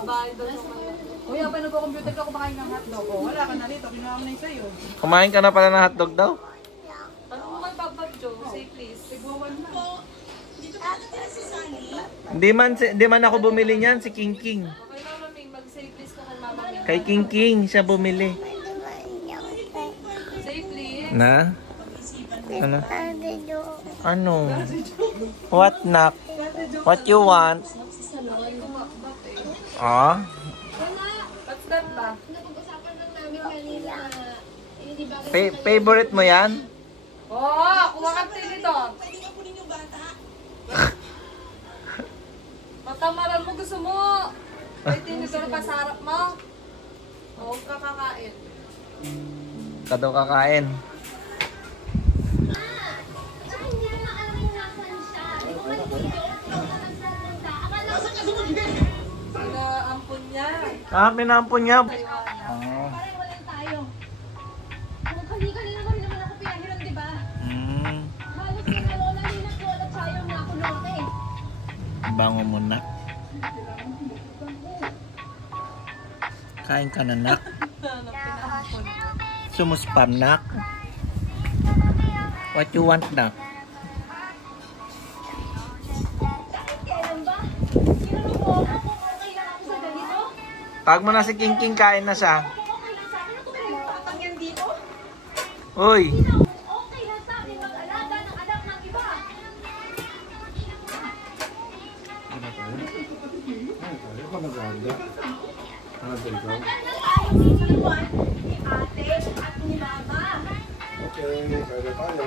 Babae doon sa mga. Uy, pa nagko-computer ka kumakain ng hotdog. Oh, wala ka na rito, ginawa mo na yung sa'yo. Kumain ka na pala ng hotdog daw? Ano mo may babag, Joe? Say please. Sigwawan na. Dito ka natira si Sunny. Hindi man ako bumili niyan, si King King. Okay lang, Maming. Mag-say please ka kay Mama Ming. Kay King King siya bumili. Say please. Na? Ano? Ano? What nak? What you want? Ah? What's that ba? Napag-usapan lang namin kanina na hindi ba Favorite mo yan? Oo, kuha ka tili doon. pwede nga kunin yung bata. Matamaran mo gusto mo. Pwede tinidor ka sa harap mo. Oo, kakakain. Kado kakain. Hindi na lang alam kung nasan siya. Hindi ko kanina akala ko Pinaampun niya. Ah, pinampun niya. parang wala tayo. Kung kanina mo rin naman ako pinahiram, di ba? Halos na lola rin at lola tayo nakulong eh. Bango mo na. Kain ka na nak. Pinaampun. Sumuspam nak. What you want nak? Kailan ba? Kinanong mo ako kung okay lang ako sa ganito? Tawag mo na si King King, kain na siya. Okay lang sa akin. Ano kung may patang yan dito? Uy! Okay lang sa akin mag-alaga ng anak ng iba. Maganda tayo iiwan ni ate at ni mama. Okay, kaya tayo.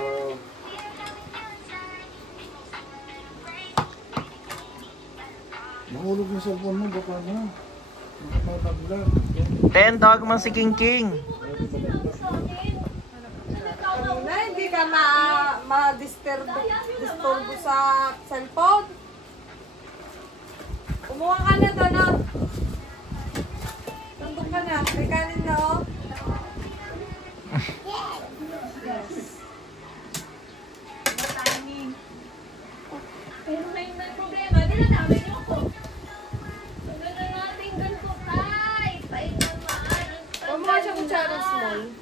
Mahulog yung cellphone mo, baka na. Makapataglag. Ten, tawag mo si King King. Na hindi ka ma-disturbo sa cellphone. Kumuha ka na doon, no? Tandok ka na. May kanin na, oh. Pero may problema, dinadamay niyo ako. Gano'n natin ganito, tay. Tay naman. Kumuha siya kutsara small.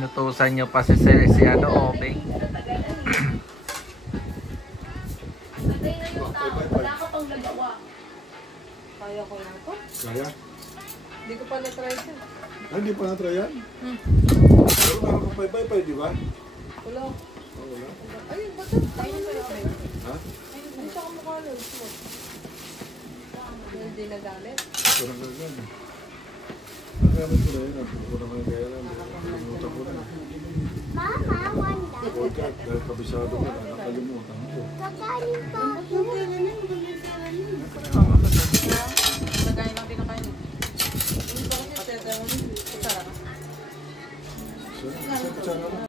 Inutusan niyo pa si ano, Obeng. Patay na yung tao. Wala ka pang nagawa. Kaya ko lang to. Kaya? Hindi ko pa na-try siya. Ay, hindi pa na-try yan? Pero meron kang pay-pay, di ba? Wala. Oh, wala. Ayun, ba't ito? Ayun pa rin. Ha? Hindi siya kamukha nun. Hindi nagalit. Parang ganyan. Nagamit ko na yun. Napupo na kayo kaya lang. Nakalimutan ko na. Mama, wanda. Podcast, dahil kabisado ko na. Nakalimutan ko. Kakain pa.